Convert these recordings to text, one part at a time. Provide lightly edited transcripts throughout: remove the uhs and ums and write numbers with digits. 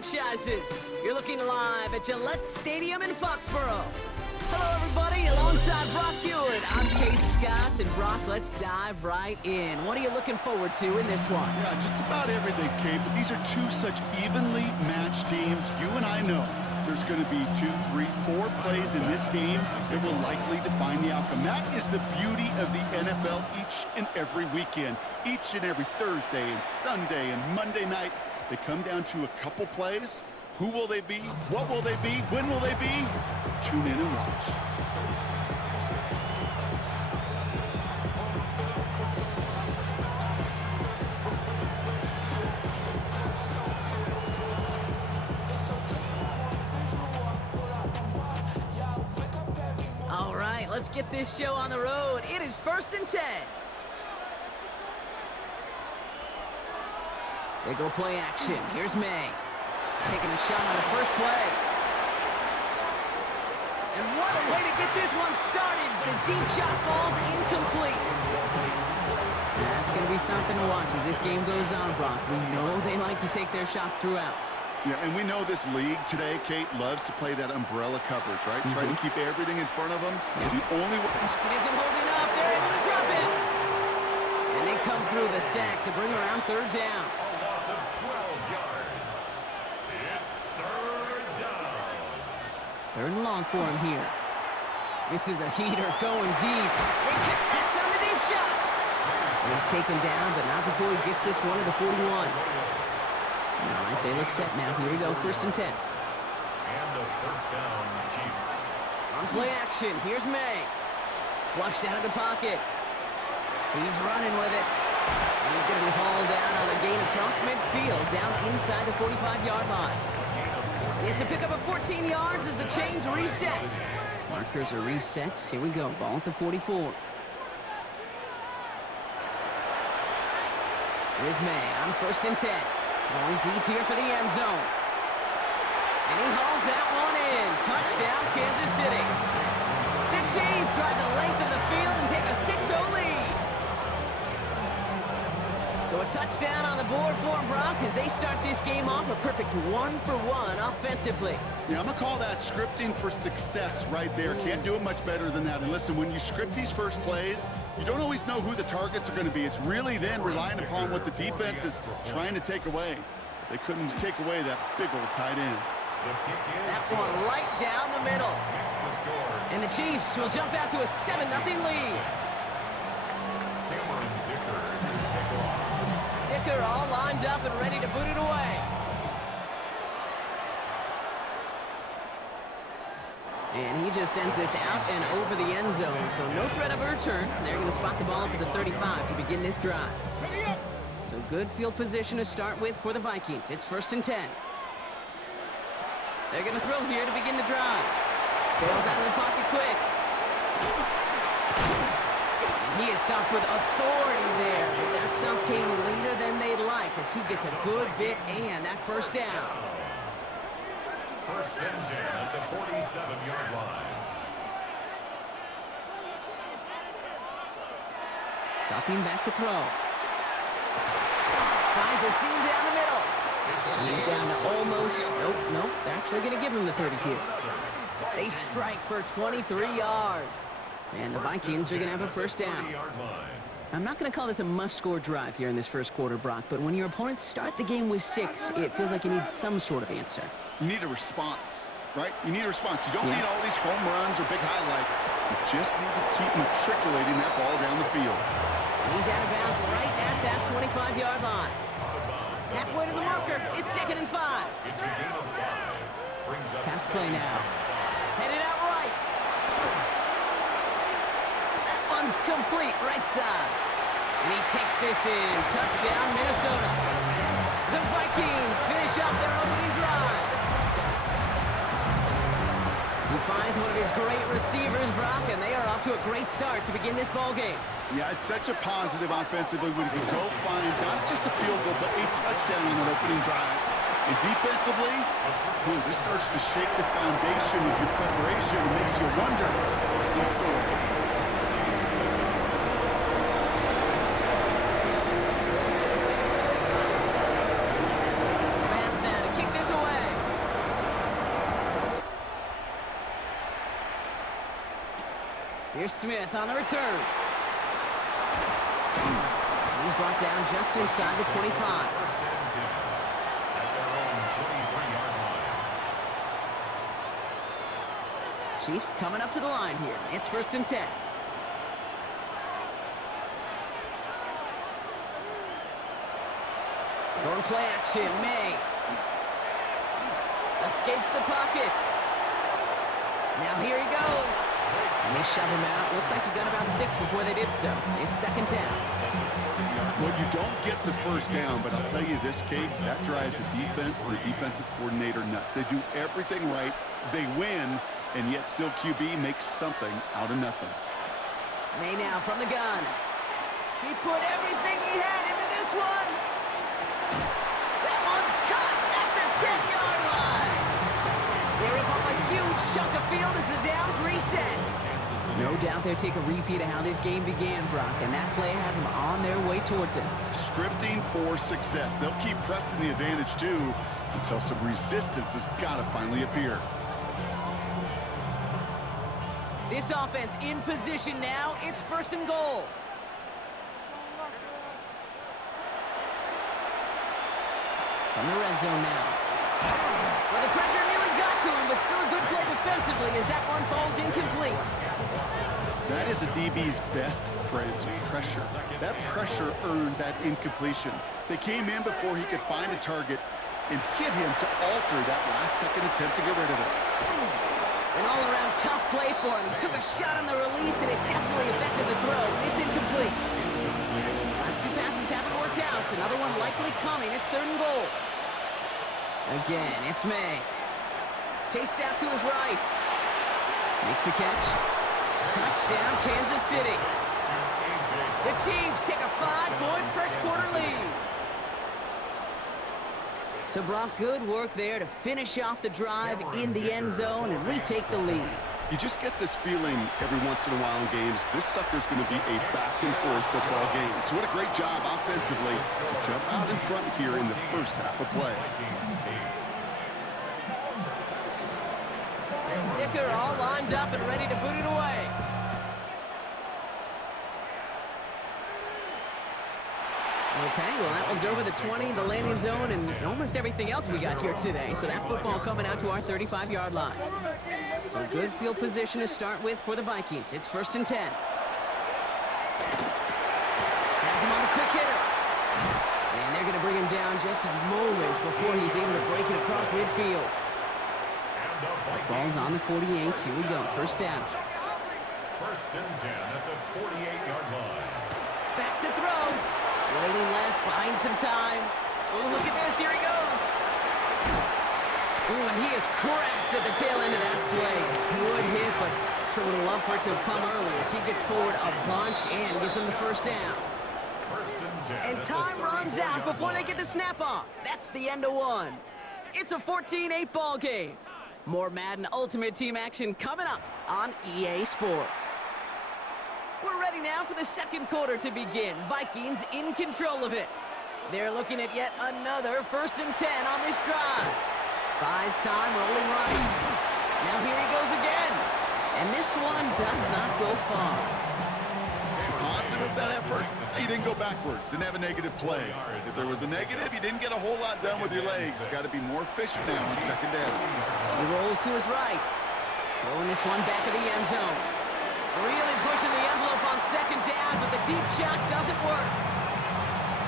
franchises. You're looking live at Gillette Stadium in Foxborough. Hello, everybody. Alongside Brock Hewitt, I'm Kate Scott. And Brock, let's dive right in. What are you looking forward to in this one? Yeah, just about everything, Kate. But these are two such evenly matched teams. You and I know there's going to be 2, 3, 4 plays in this game that will likely define the outcome. That is the beauty of the NFL each and every weekend. Each and every Thursday and Sunday and Monday night, they come down to a couple plays. Who will they be? What will they be? When will they be? Tune in and watch. All right, let's get this show on the road. It is 1st and 10. They go play action. Here's May. Taking a shot on the first play. And what a way to get this one started, but his deep shot falls incomplete. That's going to be something to watch as this game goes on, Brock. We know they like to take their shots throughout. Yeah, and we know this league today, Kate, loves to play that umbrella coverage, right? Try to keep everything in front of them. The only way... It isn't holding up. They're able to drop it. And they come through the sack to bring around 3rd down. A loss of 12 yards. It's 3rd down. 3rd and long for him here. This is a heater going deep. They connect on the deep shot. And he's taken down, but not before he gets this one to the 41. All right, they look set now. Here we go, 1st and 10. And a 1st down, Chiefs. On play action, here's May. Flushed out of the pocket. He's running with it. And he's going to be hauled down on a gain across midfield, down inside the 45-yard line. It's a pickup of 14 yards as the chains reset. Markers are reset. Here we go, ball at the 44. Here's May on 1st and 10. Going deep here for the end zone. And he hauls that one in. Touchdown, Kansas City. The Chiefs drive the length of the field and take a 6-0 lead. So a touchdown on the board for them, Brock, as they start this game off a perfect 1-for-1 offensively. Yeah, I'm going to call that scripting for success right there. Can't do it much better than that. And listen, when you script these first plays, you don't always know who the targets are going to be. It's really then relying upon what the defense is trying to take away. They couldn't take away that big old tight end. That one right down the middle. And the Chiefs will jump out to a 7-0 lead. Dicker all lined up and ready to boot it away. And he just sends this out and over the end zone. So no threat of a return. They're going to spot the ball up at the 35 to begin this drive. So good field position to start with for the Vikings. It's 1st and 10. They're going to throw here to begin the drive. Ball's out of the pocket quick. And he is stopped with authority there. But that stop came later than they'd like as he gets a good bit and that 1st down. 1st and 10 at the 47-yard line. Dropping back to throw. Finds a seam down the middle. And he's down to almost, nope, they're actually going to give him the 30 here. They strike for 23 yards. And the Vikings are going to have a 1st down. I'm not going to call this a must-score drive here in this first quarter, Brock, but when your opponents start the game with 6, it feels like you need some sort of answer. You need a response, right? You need a response. You don't need all these home runs or big highlights. You just need to keep matriculating that ball down the field. And he's out of bounds right at that 25-yard line. Halfway to the marker. It's 2nd and 5. Pass play now. Headed out right. That one's complete right side. And he takes this in. Touchdown, Minnesota. The Vikings finish off their opening drive. He finds one of his great receivers, Brock, and they are off to a great start to begin this ball game. Yeah, it's such a positive offensively when you can go find not just a field goal, but a touchdown on that opening drive. And defensively, this starts to shake the foundation of your preparation and makes you wonder what's in store. Pass now to kick this away. Here's Smith on the return. And he's brought down just inside the 25. First and 10 at their own 23-yard line. Chiefs coming up to the line here. It's first and 10. Going play action, May. Escapes the pocket. Now here he goes. And they shove him out. Looks like he got about 6 before they did so. It's second down. Well, you don't get the first down, but I'll tell you this, Kate, that drives the defense and the defensive coordinator nuts. They do everything right. They win, and yet still QB makes something out of nothing. May now from the gun. He put everything he had into this one. That one's caught at the 10-yard line. They rip off a huge chunk of field as the downs reset. No doubt they'll take a repeat of how this game began, Brock, and that play has them on their way towards it. Scripting for success. They'll keep pressing the advantage, too, until some resistance has got to finally appear. This offense in position now. It's first and goal. From the red zone now. Well, the pressure nearly got to him, but still a good play defensively as that one falls incomplete. That is a DB's best friend, pressure. That pressure earned that incompletion. They came in before he could find a target and hit him to alter that last-second attempt to get rid of it. An all-around tough play for him. He took a shot on the release, and it definitely affected the throw. It's incomplete. Last 2 passes haven't worked out. Another one likely coming. It's third and goal. Again, it's May. Chased out to his right. Makes the catch. Touchdown, Kansas City. The Chiefs take a 5-point first-quarter lead. So, Brock, good work there to finish off the drive in the end zone and retake the lead. You just get this feeling every once in a while in games, this sucker's going to be a back-and-forth football game. So what a great job offensively to jump out in front here in the first half of play. Dicker all lined up and ready to boot it away. Okay, well, that one's over the 20, the landing zone, and almost everything else we got here today. So that football coming out to our 35-yard line. So good field position to start with for the Vikings. It's first and 10. Has him on the quick hitter. And they're going to bring him down just a moment before he's able to break it across midfield. The ball's on the 48. Here we go. First down. First and 10 at the 48-yard line. Back to throw. Rolling left, buying some time. Oh, look at this. Here he goes. Oh, and he is cracked at the tail end of that play. Good hit, but sure would have loved for it to have come earlier as he gets forward a bunch and gets him the first down. First and 10. And time runs out before they get the snap off. That's the end of one. It's a 14-8 ball game. More Madden Ultimate Team action coming up on EA Sports. We're ready now for the second quarter to begin. Vikings in control of it. They're looking at yet another first and 10 on this drive. Buys time, rolling right. Now here he goes again. And this one does not go far. Positive that effort. He didn't go backwards. Didn't have a negative play. If there was a negative, you didn't get a whole lot done with your legs. Got to be more efficient now on second down. He rolls to his right. Throwing this one back of the end zone. Really pushing the envelope on second down, but the deep shot doesn't work.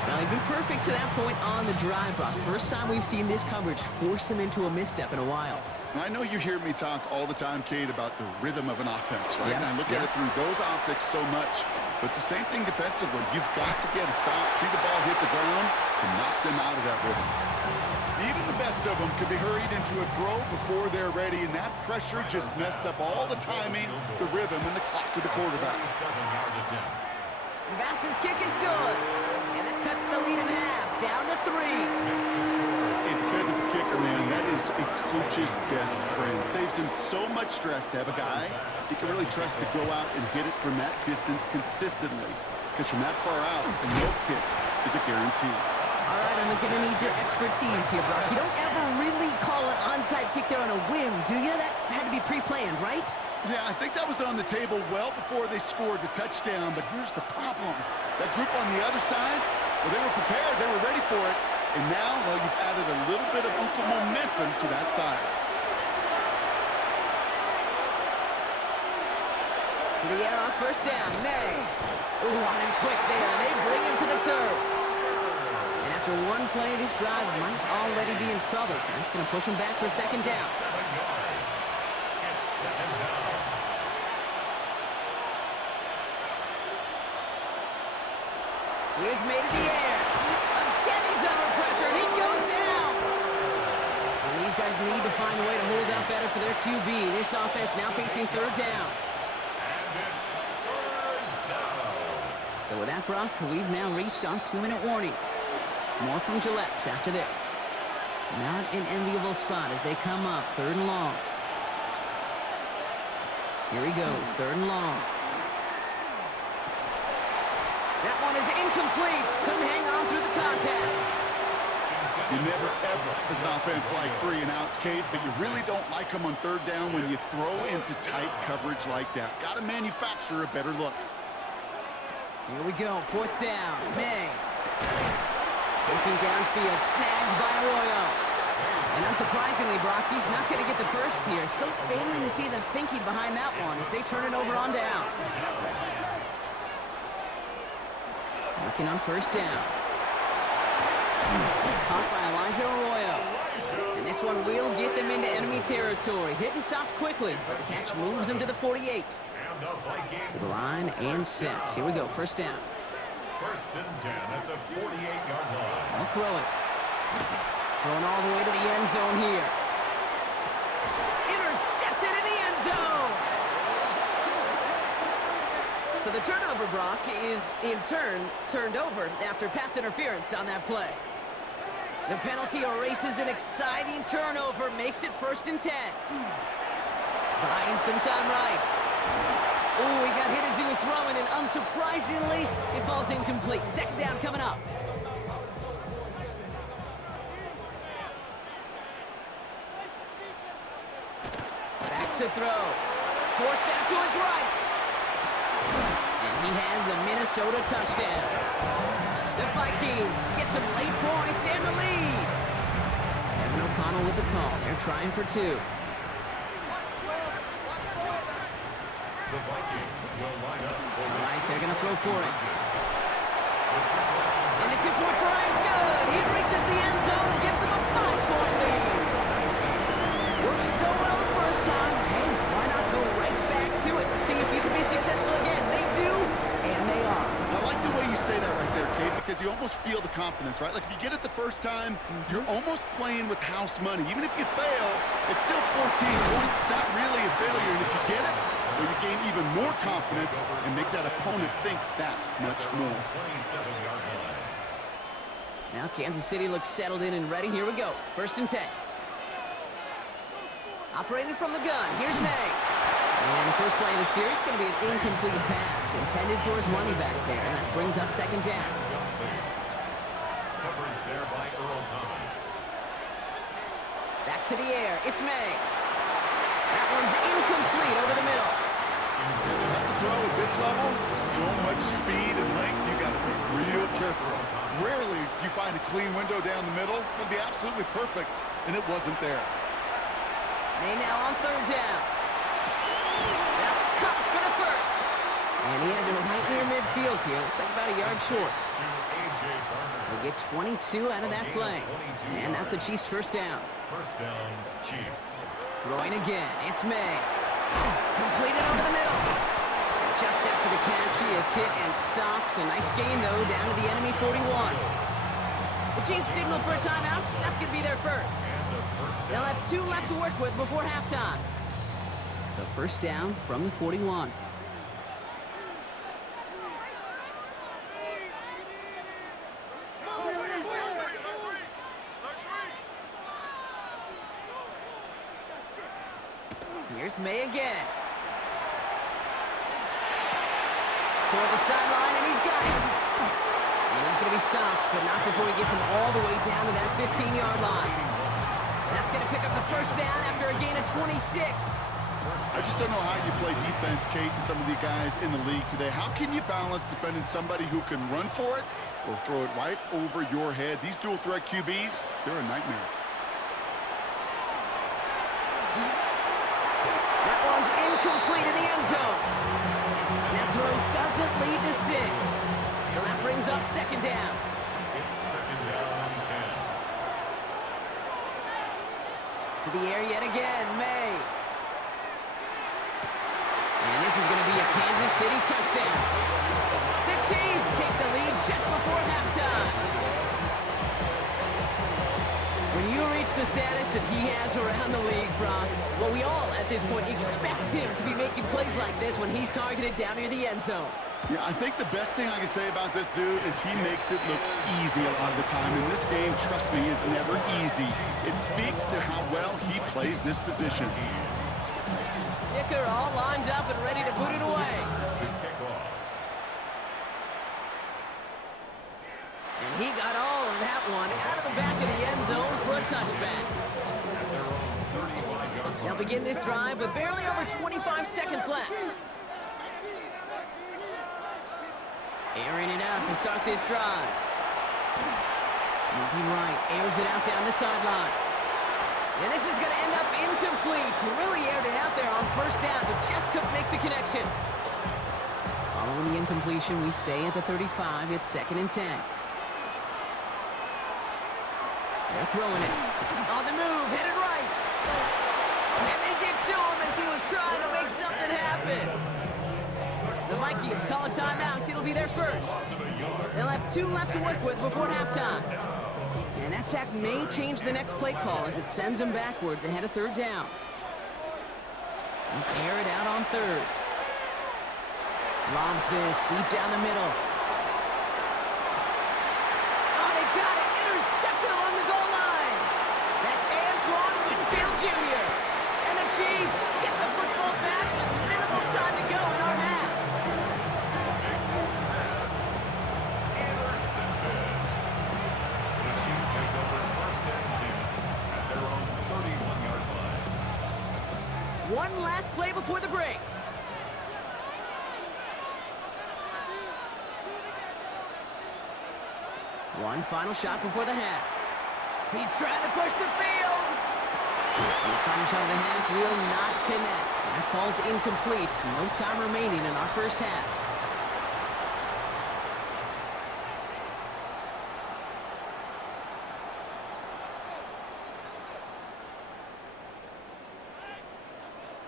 Well, he's been perfect to that point on the drive, Brock. First time we've seen this coverage force him into a misstep in a while. I know you hear me talk all the time, Kate, about the rhythm of an offense, right? Yeah, And I look at it through those optics so much. But it's the same thing defensively. You've got to get a stop, see the ball hit the ground to knock them out of that rhythm. Even the best of them could be hurried into a throw before they're ready, and that pressure just messed up all the timing, the rhythm, and the clock of the quarterback. 7-yard attempt. Vass's kick is good, and it cuts the lead in half, down to 3. And good as a kicker, man, that is a coach's best friend. Saves him so much stress to have a guy he can really trust to go out and hit it from that distance consistently. Because from that far out, no kick is a guarantee. All right, I'm going to need your expertise here, Brock. You don't ever really call an onside kick there on a whim, do you? That had to be pre-planned, right? Yeah, I think that was on the table well before they scored the touchdown, but here's the problem. That group on the other side, well, they were prepared, they were ready for it, and now, well, you've added a little bit of Uncle momentum to that side. To the air on first down, May. Ooh, on him quick there, and they bring him to the turf. And after one play, this drive might already be in trouble. That's going to push him back for second down. 7 yards. It's second down. Here's May to the air. Again, he's under pressure, and he goes down. And these guys need to find a way to hold out better for their QB. This offense now facing third down. And it's third down. So with that, Brock, we've now reached our 2-minute warning. More from Gillette after this. Not an enviable spot as they come up, 3rd and long. Here he goes, 3rd and long. That one is incomplete. Couldn't hang on through the contact. You never, ever, as an offense, like 3 and outs, Kate, but you really don't like them on 3rd down when you throw into tight coverage like that. Got to manufacture a better look. Here we go, 4th down. May. Looking downfield, snagged by Arroyo. And unsurprisingly, Brock, he's not going to get the first here. Still failing to see the thinking behind that one as they turn it over on downs. Working on 1st down. It's caught by Elijah Arroyo. And this one will get them into enemy territory. Hit and stopped quickly, but the catch moves them to the 48. To the line and set. Here we go, 1st down. 1st and 10 at the 48-yard line. I'll throw it. Going all the way to the end zone here. Intercepted in the end zone! So the turnover, Brock, is in turn turned over after pass interference on that play. The penalty erases an exciting turnover, makes it 1st and 10. Buying some time right. Oh, he got hit as he was throwing, and unsurprisingly, it falls incomplete. 2nd down coming up. Back to throw. Forced out to his right. And he has the Minnesota touchdown. The Vikings get some late points and the lead. Kevin O'Connell with the call. They're trying for 2. The Vikings will line up. All right, they're going to throw for it. And the 2-point try is good. He reaches the end zone and gives them a 5-point lead. Worked so well the first time. Hey, why not go right back to it? See if you can be successful again. They do, and they are. I like the way you say that right there, Kate, because you almost feel the confidence, right? Like if you get it the first time, you're almost playing with house money. Even if you fail, it's still 14 points. It's not really a failure. And if you get it, well, you gain even more confidence and make that opponent think that much more. 27-yard line. Now Kansas City looks settled in and ready. Here we go. 1st and 10. Operating from the gun. Here's May. And the first play of the series is going to be an incomplete pass intended for his running back there. And that brings up 2nd down. Coverage there by Earl Thomas. Back to the air. It's May. That one's incomplete over the middle. That's a throw at this level. So much speed and length, you got to be real careful. Rarely do you find a clean window down the middle. It'd be absolutely perfect, and it wasn't there. May now on 3rd down. That's caught for the first. And he has it right near midfield here. Looks like about a yard short. To A.J. Barner. They get 22 out of that play. And that's a Chiefs 1st down. 1st down, Chiefs. Throwing again. It's May. Completed over the middle. Just after the catch, he is hit and stopped. A nice gain, though, down to the enemy 41. The Chiefs signal for a timeout. That's going to be their first. They'll have 2 left to work with before halftime. So 1st down from the 41. Here's May again. Toward the sideline, and he's got it. And he's going to be stopped, but not before he gets him all the way down to that 15-yard line. That's going to pick up the 1st down after a gain of 26. I just don't know how you play defense, Kate, and some of the guys in the league today. How can you balance defending somebody who can run for it or throw it right over your head? These dual threat QBs, they're a nightmare. That one's incomplete in the end zone. That throw doesn't lead to 6. So that brings up second down. It's second down 10. To the air yet again, May. And this is going to be a Kansas City touchdown. The Chiefs take the lead just before halftime. When you reach the status that he has around the league, Brock, well, we all, at this point, expect him to be making plays like this when he's targeted down near the end zone. Yeah, I think the best thing I can say about this dude is he makes it look easy a lot of the time. And this game, trust me, is never easy. It speaks to how well he plays this position. Dicker all lined up and ready to put it away. And he got all of that one out of the back of the end zone for a touchback. They'll begin this drive with barely over 25 seconds left. Airing it out to start this drive. Moving right, airs it out down the sideline. And this is going to end up incomplete. He really aired it out there on first down, but just couldn't make the connection. Following the incompletion, we stay at the 35. It's second and 10. They're throwing it. On the move, headed right. And they get to him as he was trying to make something happen. The Vikings call a timeout. It'll be their first. They'll have 2 left to work with before halftime. And that sack may change the next play call as it sends them backwards ahead of third down. And air it out on third. Lobs this deep down the middle. Oh, they got it. Intercepted along the goal line. That's Antoine Winfield Jr. And the Chiefs get the football back with minimal time to go in our half. One last play before the break. One final shot before the half. He's trying to push the field. His final shot of the half will not connect. That falls incomplete. No time remaining in our first half.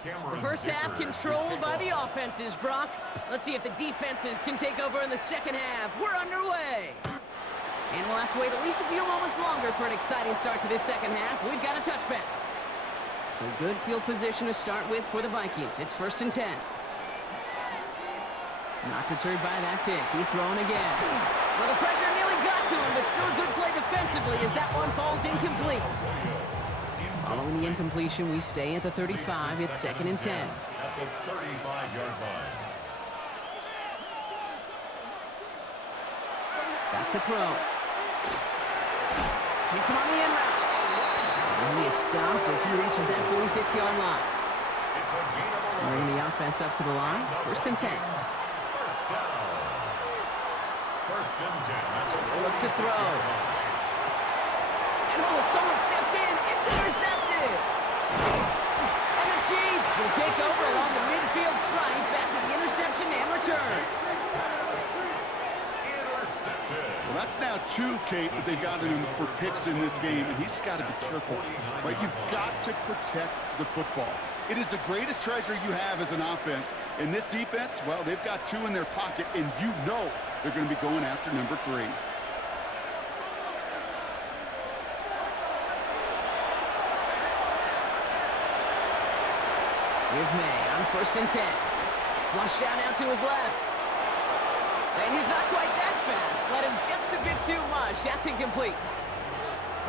The first half controlled by the offenses, Brock. Let's see if the defenses can take over in the second half. We're underway. And we'll have to wait at least a few moments longer for an exciting start to this second half. We've got a touchback. So good field position to start with for the Vikings. It's first and 10. Not deterred by that pick. He's throwing again. Well, the pressure nearly got to him, but still a good play defensively as that one falls incomplete. Following the incompletion, we stay at the 35. It's second and 10. At the 35-yard line. Back to throw. Hits him on the in route. And he is stopped as he reaches that 46-yard line. Bringing the offense up to the line. First and 10. First down. First and 10. Look to throw. And oh, someone stepped in. It's intercepted. And the Chiefs will take over along the midfield stripe after the interception and return. Well, that's now 2, Kate, that they've got him for picks in this game, and he's got to be careful. Right? You've got to protect the football. It is the greatest treasure you have as an offense. And this defense, well, they've got 2 in their pocket, and you know they're going to be going after number 3. Here's May on first and 10. Flush down out to his left. And he's not quite that fast. Let him just a bit too much. That's incomplete.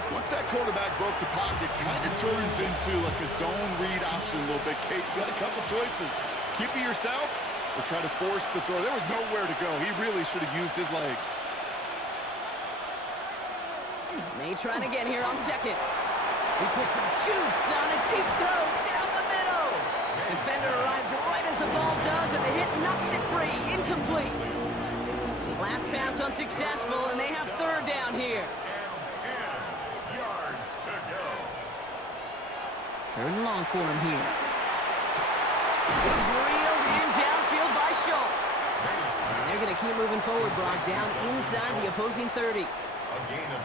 Once that quarterback broke the pocket, kind of turns into like a zone read option a little bit. Kate, you got a couple choices. Keep it yourself or try to force the throw. There was nowhere to go. He really should have used his legs. May trying again here on second. He puts some juice on a deep throw down the middle. Third and long for him here. This is reeled in downfield by Schultz. And they're going to keep moving forward, Brock, down inside the opposing 30.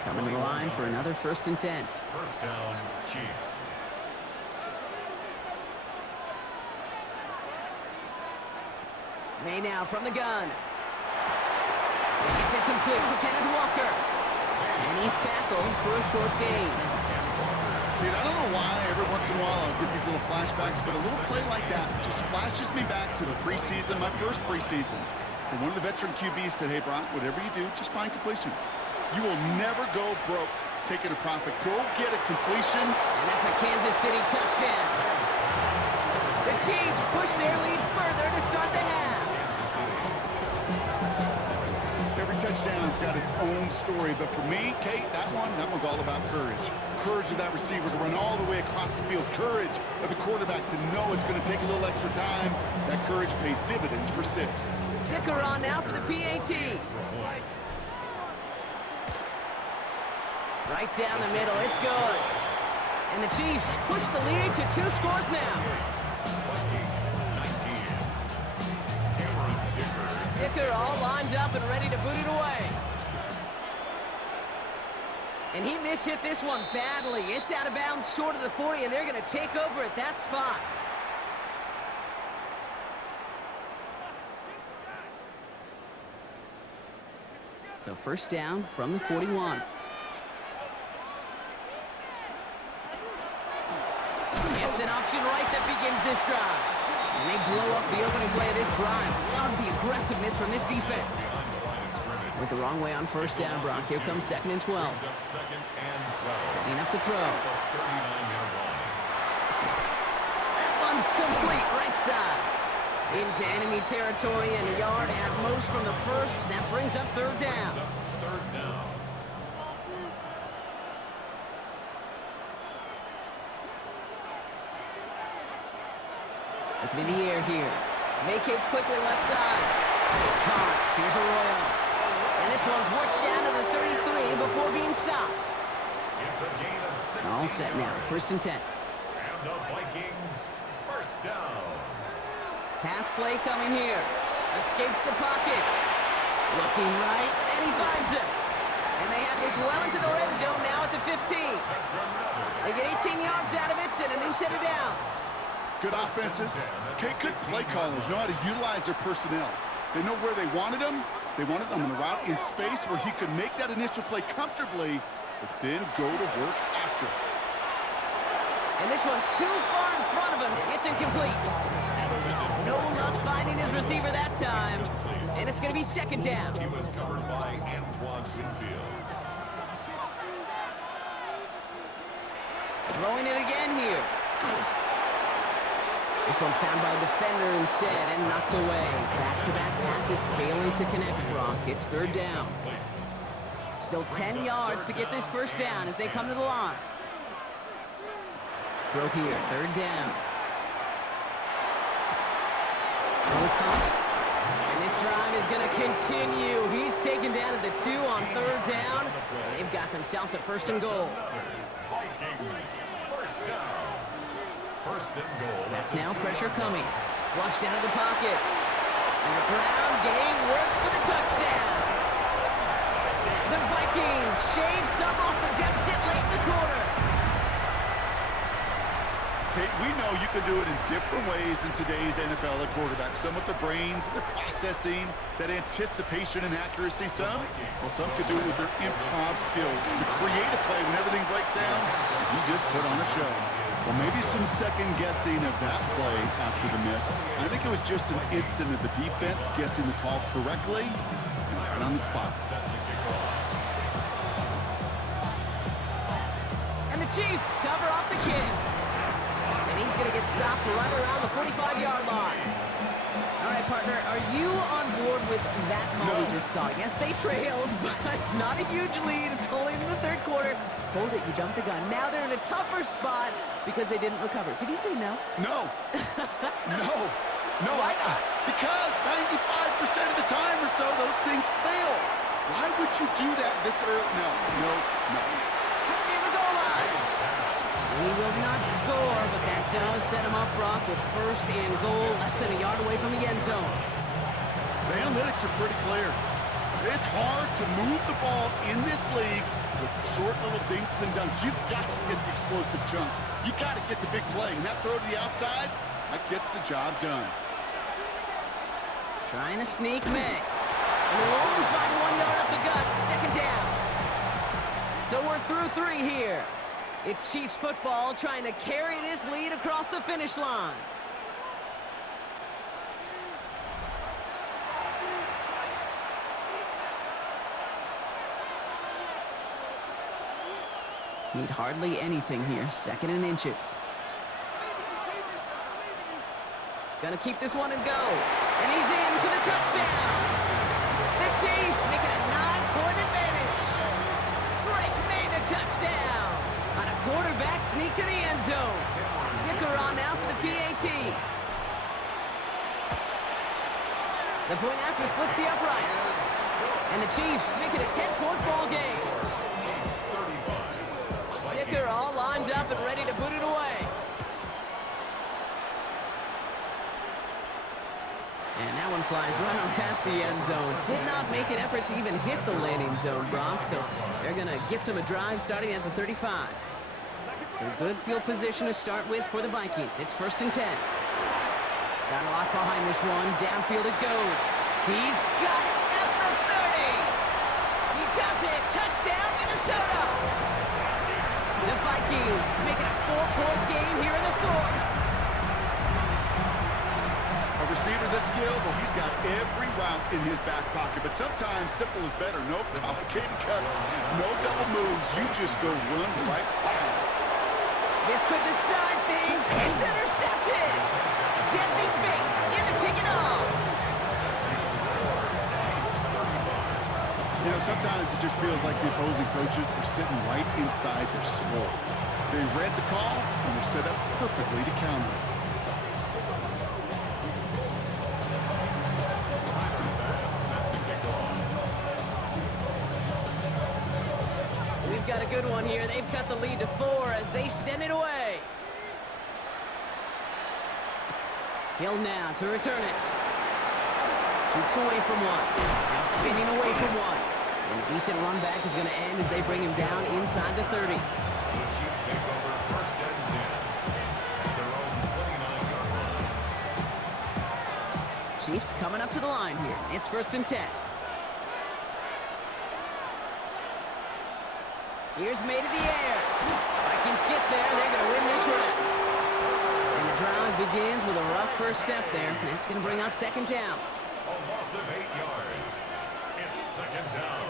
Coming to the line for another 1st and 10. First down, Chiefs. May now from the gun. It's incomplete to Kenneth Walker. And he's tackled for a short gain. Dude, I don't know why every once in a while I'll get these little flashbacks, but a little play like that just flashes me back to the preseason, my first preseason. And one of the veteran QBs said, hey, Brock, whatever you do, just find completions. You will never go broke taking a profit. Go get a completion. And that's a Kansas City touchdown. The Chiefs push their lead further to start the half. Every touchdown's got its own story, but for me, Kate, that one's all about courage. Courage of that receiver to run all the way across the field. Courage of the quarterback to know it's going to take a little extra time. That courage paid dividends for 6. Dicker on now for the PAT. Right down the middle, it's good. And the Chiefs push the lead to 2 scores now. Dicker all lined up and ready to boot it away. And he mishit this one badly. It's out of bounds short of the 40, and they're going to take over at that spot. So 1st down from the 41. It's an option right that begins this drive. And they blow up the opening play of this drive. Love the aggressiveness from this defense. Went the wrong way on 1st down, Brock. Here comes 2nd and 12. Setting up to throw. That one's complete, right side. Into enemy territory and a yard at most from the 1st. That brings up 3rd down. Looking in the air here. Vacates quickly left side. It's caught. Here's Arroyo. And this one's worked down to the 33 before being stopped. It's a gain of 16 All set now. 1st and 10. And the Vikings, 1st down. Pass play coming here. Escapes the pocket. Looking right, and he finds it. And they have this well into the red zone now at the 15. They get 18 yards out of it and a new set of downs. Good offenses. Okay, good play callers know how to utilize their personnel. They know where they wanted them. They wanted them in a route in space where he could make that initial play comfortably, but then go to work after it. And this one too far in front of him. It's incomplete. No luck finding his receiver that time. And it's going to be 2nd down. He was covered by Antoine Winfield. Throwing it again here. This one found by a defender instead and knocked away. Back-to-back passes failing to connect, Brock. It's 3rd down. Still 10 yards to get this 1st down as they come to the line. Throw here, 3rd down. Ball is caught. And this drive is going to continue. He's taken down at the 2 on 3rd down. And they've got themselves a 1st and goal. Vikings, 1st down. 1st and goal. Back now, pressure coming. Flushed out of the pocket. And the ground game works for the touchdown. The Vikings shave some off the deficit late in the quarter. Kate, we know you can do it in different ways in today's NFL at quarterback. Some with the brains, the processing, that anticipation and accuracy. Some could do it with their improv skills to create a play when everything breaks down. You just put on a show. Well, maybe some second guessing of that play after the miss. I think it was just an instant of the defense guessing the call correctly and right on the spot. And the Chiefs cover off the kick. And he's going to get stopped right around the 45-yard line. All right, partner, are you on board with that call we just saw? Yes, they trailed, but it's not a huge lead. It's only in the 3rd quarter. Hold it, you jumped the gun. Now they're in a tougher spot because they didn't recover. Did you say no? No. No. Why not? Because 95% of the time or so, those things fail. Why would you do that this early? No. Cut near the goal line. He will not score, but that does set him up, Brock, with first and goal, less than a yard away from the end zone. The analytics are pretty clear. It's hard to move the ball in this league with short little dinks and dunks. You've got to get the explosive chunk. You got to get the big play, and that throw to the outside, that gets the job done. Trying to sneak May. And we'll only find 1 yard up the gut, second down. So we're through 3 here. It's Chiefs football trying to carry this lead across the finish line. Need hardly anything here, second and inches. Gonna keep this one and go. And he's in for the touchdown. The Chiefs making a 9-point advantage. Drake made the touchdown. On a quarterback sneak to the end zone. Dicker on now for the PAT. The point after splits the uprights. And the Chiefs make it a 10-point ball game. Dicker all lined up and ready to boot it away. And that one flies right on past the end zone. Did not make an effort to even hit the landing zone, Brock, so they're going to gift him a drive starting at the 35. So good field position to start with for the Vikings. It's first and 10. Got a lot behind this one. Downfield it goes. He's got it at the 30. He does it. Touchdown, Minnesota. The Vikings making a 4-point game here in the fourth. A receiver this skilled, well, he's got every route in his back pocket, but sometimes simple is better. No complicated cuts, no double moves. You just go run right by him. This could decide things. It's intercepted. Jesse Bates in to pick it off. You know, sometimes it just feels like the opposing coaches are sitting right inside their skull. They read the call and were set up perfectly to counter it. We've got a good one here. They've cut the lead to 4 as they send it away. Hill now to return it. Jukes away from one. Now spinning away from one. And a decent run back is going to end as they bring him down inside the 30. The Chiefs take over first and 10 at their own 29-yard line. Chiefs coming up to the line here. It's first and 10. Here's made in the air. Vikings get there. They're going to win this round. And the drive begins with a rough first step there. That's going to bring up second down. A loss of 8 yards. It's second down.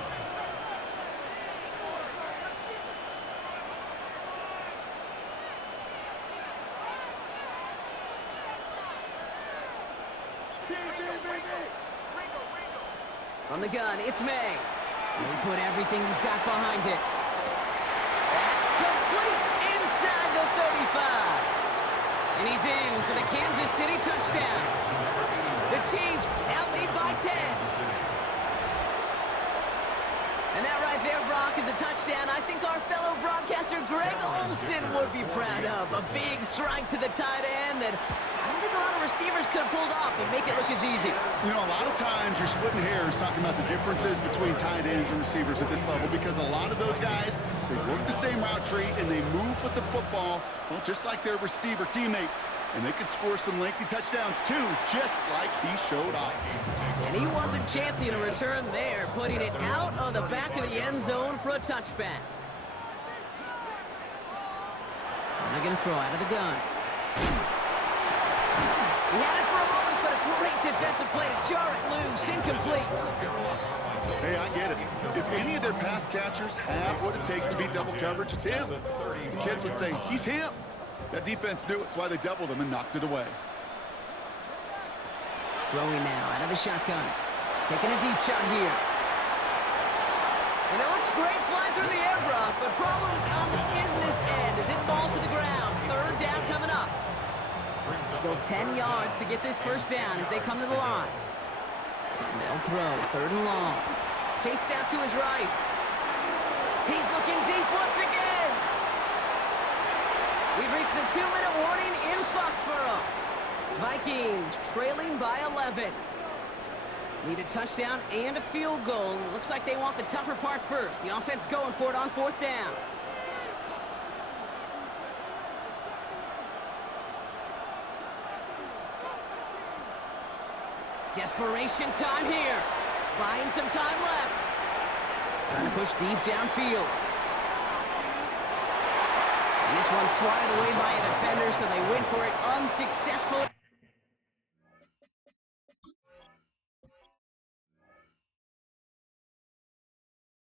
From the gun, it's May. He put everything he's got behind it. That's complete inside the 35. And he's in for the Kansas City touchdown. The Chiefs now lead by 10. And that right there, Brock, is a touchdown I think our fellow broadcaster Greg Olsen would be proud of. A big strike to the tight end that I don't think a lot of receivers could have pulled off and make it look as easy. You know, a lot of times you're splitting hairs talking about the differences between tight ends and receivers at this level because a lot of those guys, they work the same route tree and they move with the football, well, just like their receiver teammates. And they could score some lengthy touchdowns too, just like he showed off. And he wasn't chancing a return there, putting it out of the back of the end zone for a touchback. And they're going to throw out of the gun. He had it for a moment, but a great defensive play to jar it loose, incomplete. Hey, I get it. If any of their pass catchers have what it takes to beat double coverage, it's him. The kids would say, he's him. That defense knew it. That's why they doubled him and knocked it away. Throwing now out of the shotgun. Taking a deep shot here. And it looks great flying through the air, Brock, but problems on the business end as it falls to the ground. Third down coming up. Still 10 yards to get this first down as they come to the line. And they'll throw third and long. Chased out to his right. He's looking deep once again. We've reached the 2-minute warning in Foxborough. Vikings trailing by 11. Need a touchdown and a field goal. Looks like they want the tougher part first. The offense going for it on 4th down. Desperation time here. Buying some time left. Trying to push deep downfield. And this one's swatted away by a defender, so they win for it unsuccessful.